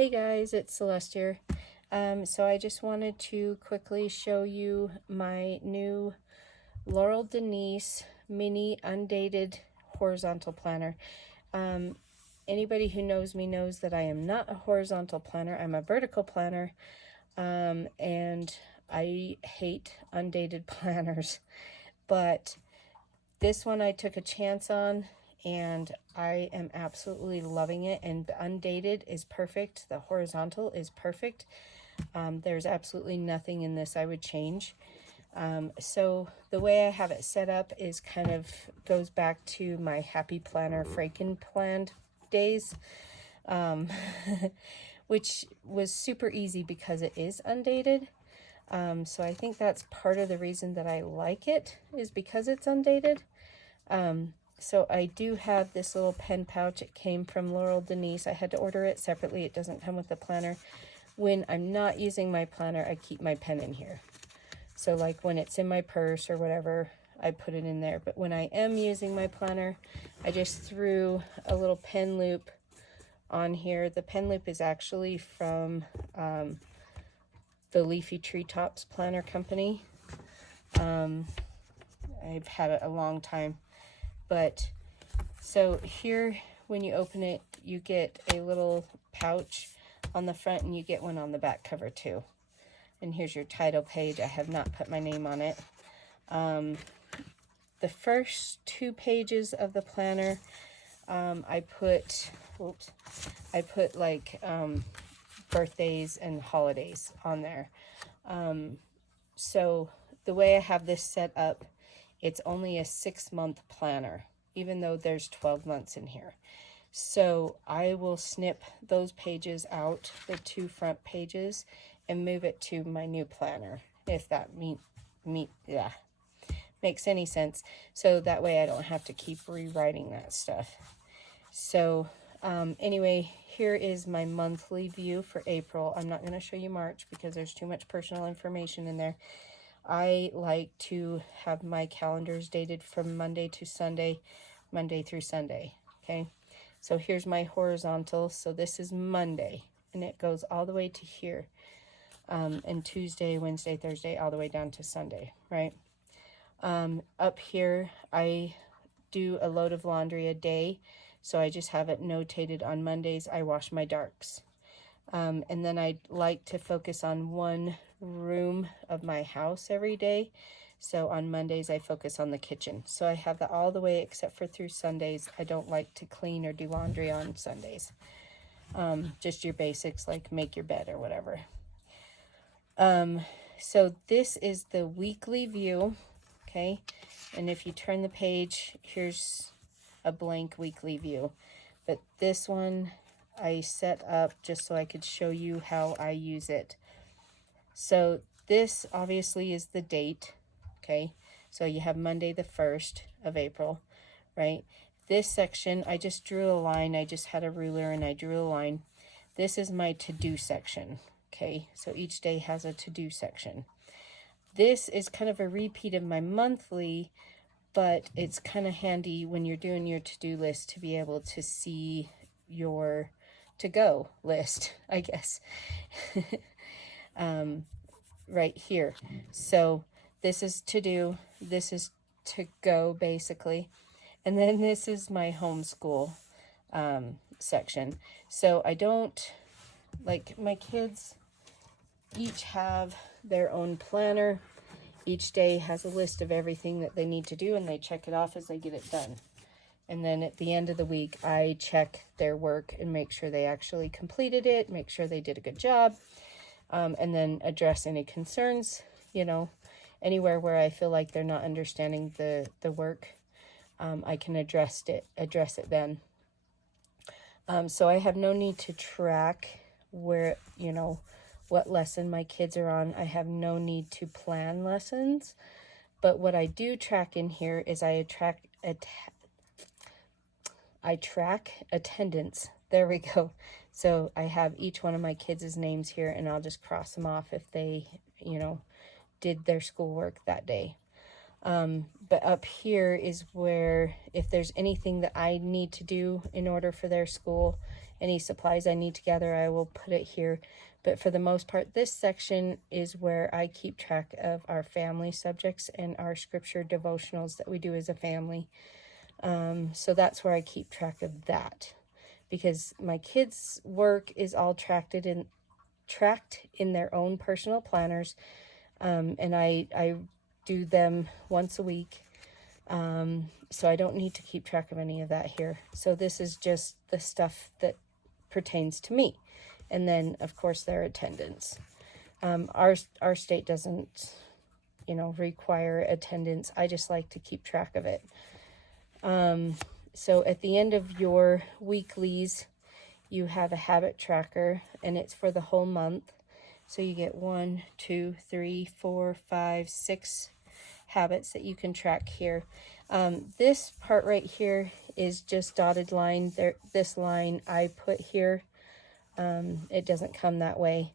Hey guys, it's Celeste here. So I just wanted to quickly show you my new Laurel Denise mini undated horizontal planner. Anybody who knows me knows that I am not a horizontal planner. I'm a vertical planner, and I hate undated planners. But this one I took a chance on, and I am absolutely loving it. And the undated is perfect. The horizontal is perfect. There's absolutely nothing in this I would change. So the way I have it set up is kind of goes back to my Happy Planner Franken planned days, which was super easy because it is undated. So I think that's part of the reason that I like it, is because it's undated. So I do have this little pen pouch. It came from Laurel Denise. I had to order it separately. It doesn't come with the planner. When I'm not using my planner, I keep my pen in here. So like when it's in my purse or whatever, I put it in there. But when I am using my planner, I just threw a little pen loop on here. The pen loop is actually from the Leafy Treetops Planner Company. I've had it a long time. But so here, when you open it, you get a little pouch on the front, and you get one on the back cover too. And here's your title page. I have not put my name on it. The first 2 pages of the planner, I put like birthdays and holidays on there. So the way I have this set up, it's only a 6-month planner, even though there's 12 months in here. So I will snip those pages out, the 2 front pages, and move it to my new planner, if that makes any sense. So that way I don't have to keep rewriting that stuff. So anyway, here is my monthly view for April. I'm not going to show you March because there's too much personal information in there. I like to have my calendars dated from Monday to Sunday, Monday through Sunday, okay? So here's my horizontal. So this is Monday, and it goes all the way to here. And Tuesday, Wednesday, Thursday, all the way down to Sunday, right? Up here, I do a load of laundry a day. So I just have it notated on Mondays, I wash my darks. And then I like to focus on one room of my house every day. So on Mondays, I focus on the kitchen. So I have that all the way except for through Sundays. I don't like to clean or do laundry on Sundays. Just your basics, like make your bed or whatever. So this is the weekly view, okay? And if you turn the page, here's a blank weekly view. But this one I set up just so I could show you how I use it. So this obviously is the date, okay? So you have Monday the 1st of April, right? This section, I just drew a line. I just had a ruler and I drew a line. This is my to-do section, okay? So each day has a to-do section. This is kind of a repeat of my monthly, but it's kind of handy when you're doing your to-do list to be able to see your to-go list, I guess. Right here. So this is to do, this is to go basically, and then this is my homeschool section. So I don't, like, my kids each have their own planner. Each day has a list of everything that they need to do, and they check it off as they get it done. And then at the end of the week, I check their work and make sure they actually completed it, make sure they did a good job, and then address any concerns, you know, anywhere where I feel like they're not understanding the work, I can address it then. So I have no need to track where, you know, what lesson my kids are on. I have no need to plan lessons. But what I do track in here is I track attendance. There we go. So I have each one of my kids' names here, and I'll just cross them off if they, you know, did their schoolwork that day. But up here is where, if there's anything that I need to do in order for their school, any supplies I need to gather, I will put it here. But for the most part, this section is where I keep track of our family subjects and our scripture devotionals that we do as a family. So that's where I keep track of that, because my kids' work is all tracked in their own personal planners, and I do them once a week. So I don't need to keep track of any of that here. So this is just the stuff that pertains to me. And then, of course, their attendance. Our state doesn't, require attendance. I just like to keep track of it. So at the end of your weeklies, you have a habit tracker, and it's for the whole month. So you get 1, 2, 3, 4, 5, 6 habits that you can track here. This part right here is just dotted line. This line I put here, it doesn't come that way.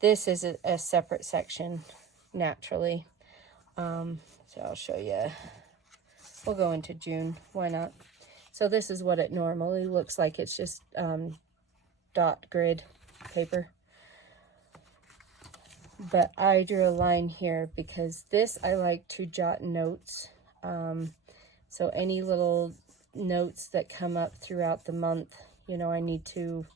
This is a separate section naturally. So I'll show you. We'll go into June. Why not? So this is what it normally looks like. It's just dot grid paper. But I drew a line here because this I like to jot notes. So any little notes that come up throughout the month, I need to,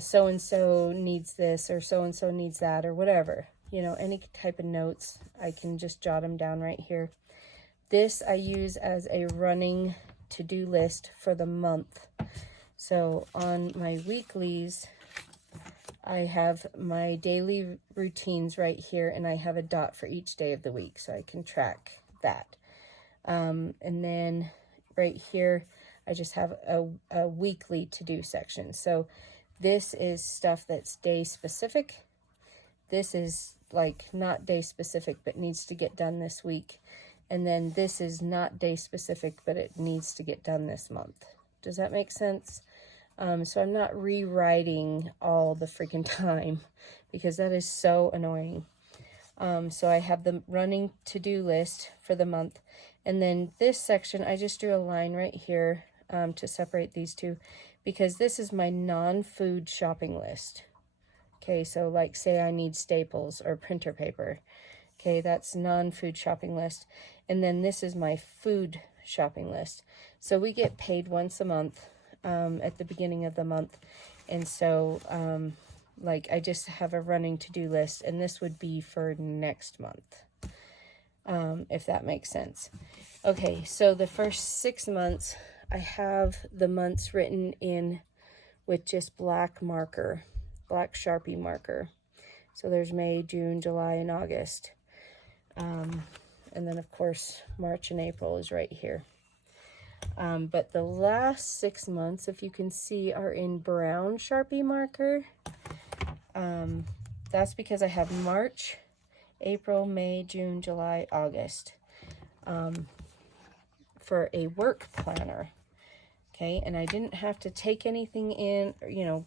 so-and-so needs this, or so-and-so needs that, or whatever. Any type of notes, I can just jot them down right here. This I use as a running to-do list for the month. So on my weeklies, I have my daily routines right here, and I have a dot for each day of the week, so I can track that. And then right here, I just have a weekly to-do section. So this is stuff that's day specific. This is like not day specific, but needs to get done this week. And then this is not day specific, but it needs to get done this month. Does that make sense? So I'm not rewriting all the freaking time, because that is so annoying. So I have the running to-do list for the month. And then this section, I just drew a line right here to separate these two, because this is my non-food shopping list. Okay, so like say I need staples or printer paper. Okay, that's non-food shopping list. And then this is my food shopping list. So we get paid once a month at the beginning of the month. And so like I just have a running to-do list, and this would be for next month, if that makes sense. Okay, so the first 6 months, I have the months written in with just black marker, black Sharpie marker. So there's May, June, July, and August. And then, of course, March and April is right here. But the last 6 months, if you can see, are in brown Sharpie marker. That's because I have March, April, May, June, July, August for a work planner. Okay, and I didn't have to take anything in, or,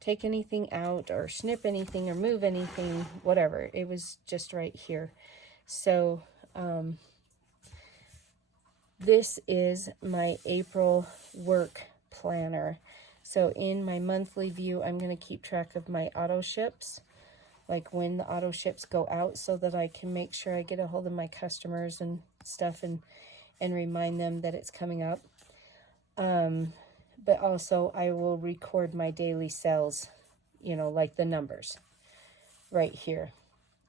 take anything out or snip anything or move anything, whatever. It was just right here. So this is my April work planner. So in my monthly view, I'm going to keep track of my auto ships, like when the auto ships go out, so that I can make sure I get a hold of my customers and stuff and remind them that it's coming up. But also I will record my daily sales, like the numbers right here.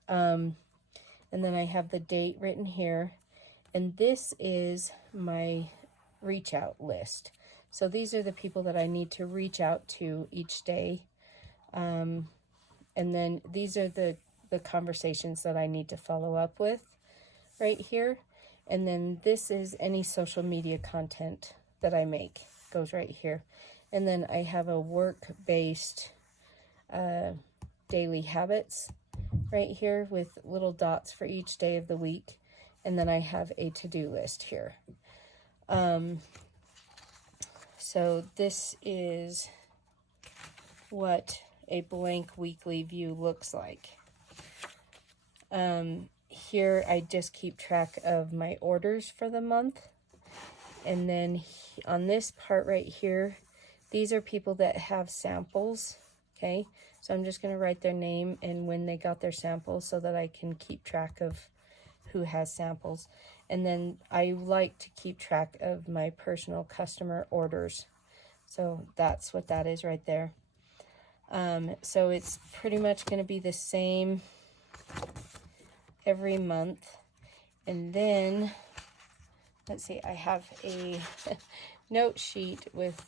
And then I have the date written here, and this is my reach out list. So these are the people that I need to reach out to each day. And then these are the conversations that I need to follow up with right here. And then this is any social media content that I make, goes right here. And then I have a work-based daily habits right here with little dots for each day of the week. And then I have a to-do list here. So this is what a blank weekly view looks like. Here I just keep track of my orders for the month. And then on this part right here, These are people that have samples, okay? So I'm just going to write their name and when they got their samples so that I can keep track of who has samples. And then I like to keep track of my personal customer orders. So that's what that is right there. So it's pretty much going to be the same every month. And then, let's see, I have a note sheet with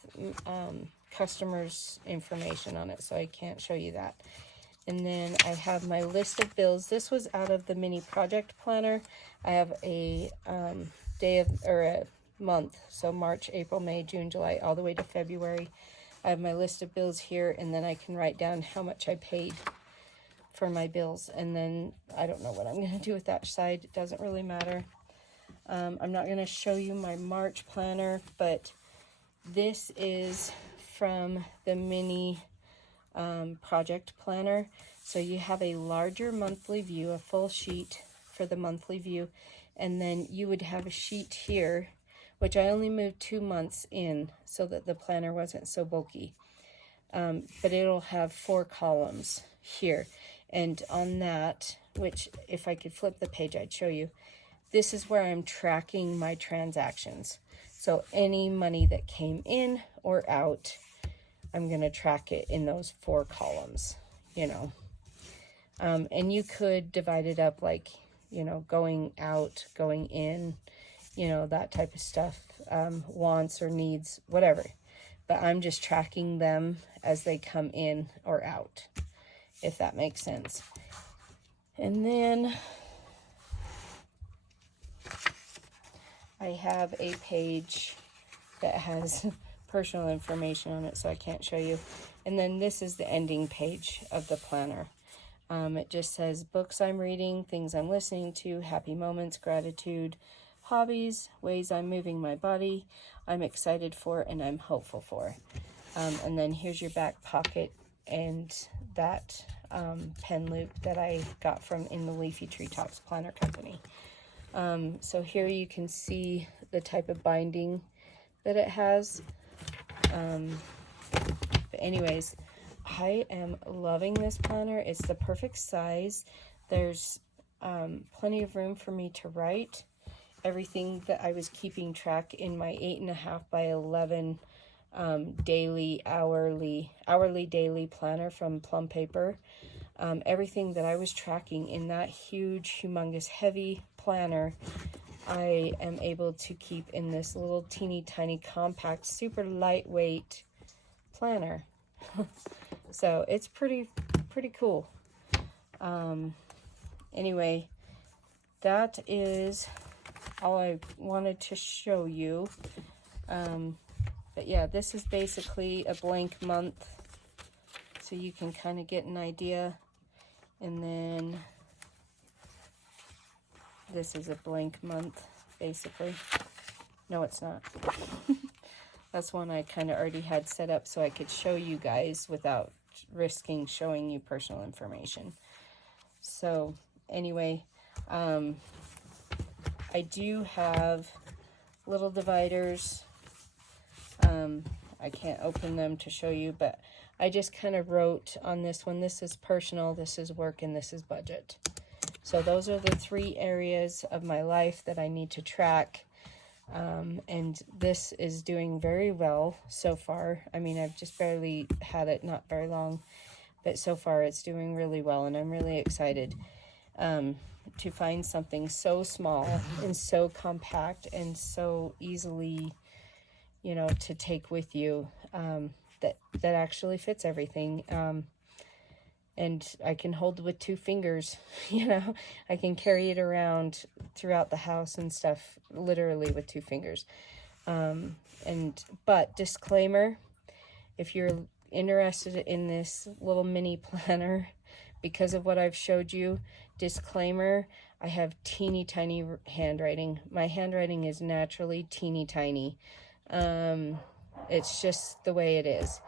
customers' information on it, so I can't show you that. And then I have my list of bills. This was out of the mini project planner. I have a a month, so March, April, May, June, July, all the way to February. I have my list of bills here, and then I can write down how much I paid for my bills. And then I don't know what I'm going to do with that side. It doesn't really matter. I'm not going to show you my March planner, but this is from the mini project planner. So you have a larger monthly view, a full sheet for the monthly view, and then you would have a sheet here, which I only moved 2 months in so that the planner wasn't so bulky. But it'll have 4 columns here. And on that, which if I could flip the page, I'd show you, this is where I'm tracking my transactions. So any money that came in or out, I'm going to track it in those 4 columns, you know. And you could divide it up like, you know, going out, going in, you know, that type of stuff, wants or needs, whatever. But I'm just tracking them as they come in or out, if that makes sense. And then I have a page that has personal information on it, so I can't show you. And then this is the ending page of the planner. It just says books I'm reading, things I'm listening to, happy moments, gratitude, hobbies, ways I'm moving my body, I'm excited for, and I'm hopeful for. And then here's your back pocket and that pen loop that I got from In the Leafy Treetops Planner Company. So here you can see the type of binding that it has. But anyways, I am loving this planner. It's the perfect size. There's plenty of room for me to write everything that I was keeping track in my 8.5 by 11 daily, hourly, daily planner from Plum Paper. Everything that I was tracking in that huge, humongous, heavy planner, I am able to keep in this little teeny tiny compact, super lightweight planner. So it's pretty cool. Anyway, that is all I wanted to show you. But yeah, this is basically a blank month, so you can kind of get an idea. And then this is a blank month, basically. No, it's not. That's one I kind of already had set up so I could show you guys without risking showing you personal information. So anyway, I do have little dividers. I can't open them to show you, but I just kind of wrote on this one, this is personal, this is work, and this is budget. So those are the 3 areas of my life that I need to track. And this is doing very well so far. I mean, I've just barely had it, not very long, but so far it's doing really well, and I'm really excited to find something so small and so compact and so easily, you know, to take with you, that actually fits everything. And I can hold with 2 fingers, you know, I can carry it around throughout the house and stuff, literally with 2 fingers. But disclaimer, if you're interested in this little mini planner, because of what I've showed you, disclaimer, I have teeny tiny handwriting. My handwriting is naturally teeny tiny. It's just the way it is.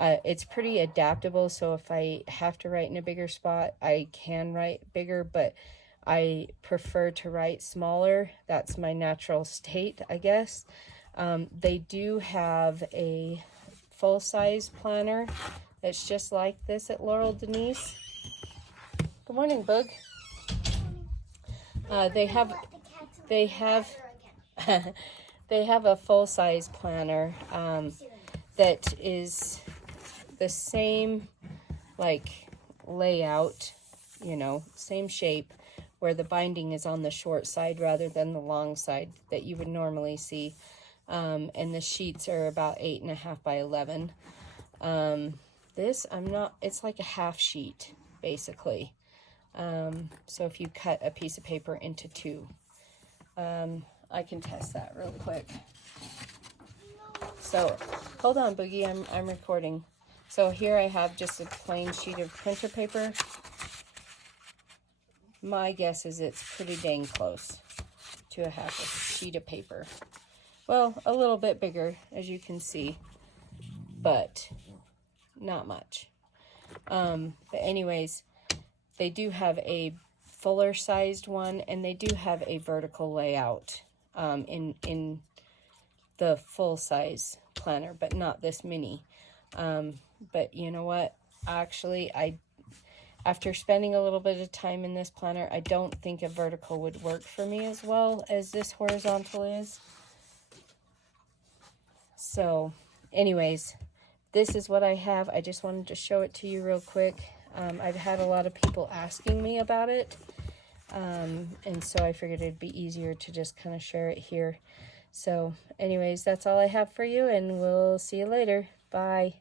It's pretty adaptable, so if I have to write in a bigger spot, I can write bigger, but I prefer to write smaller. That's my natural state, I guess. They do have a full-size planner that's just like this at Laurel Denise. Good morning, Bug. They have they have a full-size planner that is the same like layout, you know, same shape, where the binding is on the short side rather than the long side that you would normally see. And the sheets are about 8.5 by 11. This, it's like a half sheet, basically. So if you cut a piece of paper into 2, I can test that real quick. So, hold on, Boogie, I'm recording. So here I have just a plain sheet of printer paper. My guess is it's pretty dang close to a half a sheet of paper. Well, a little bit bigger, as you can see, but not much. But anyways, they do have a fuller sized one, and they do have a vertical layout in the full size planner, but not this mini. But you know what? Actually, after spending a little bit of time in this planner, I don't think a vertical would work for me as well as this horizontal is. So, anyways, this is what I have. I just wanted to show it to you real quick. I've had a lot of people asking me about it, and so I figured it'd be easier to just kind of share it here. So, anyways, that's all I have for you, and we'll see you later. Bye.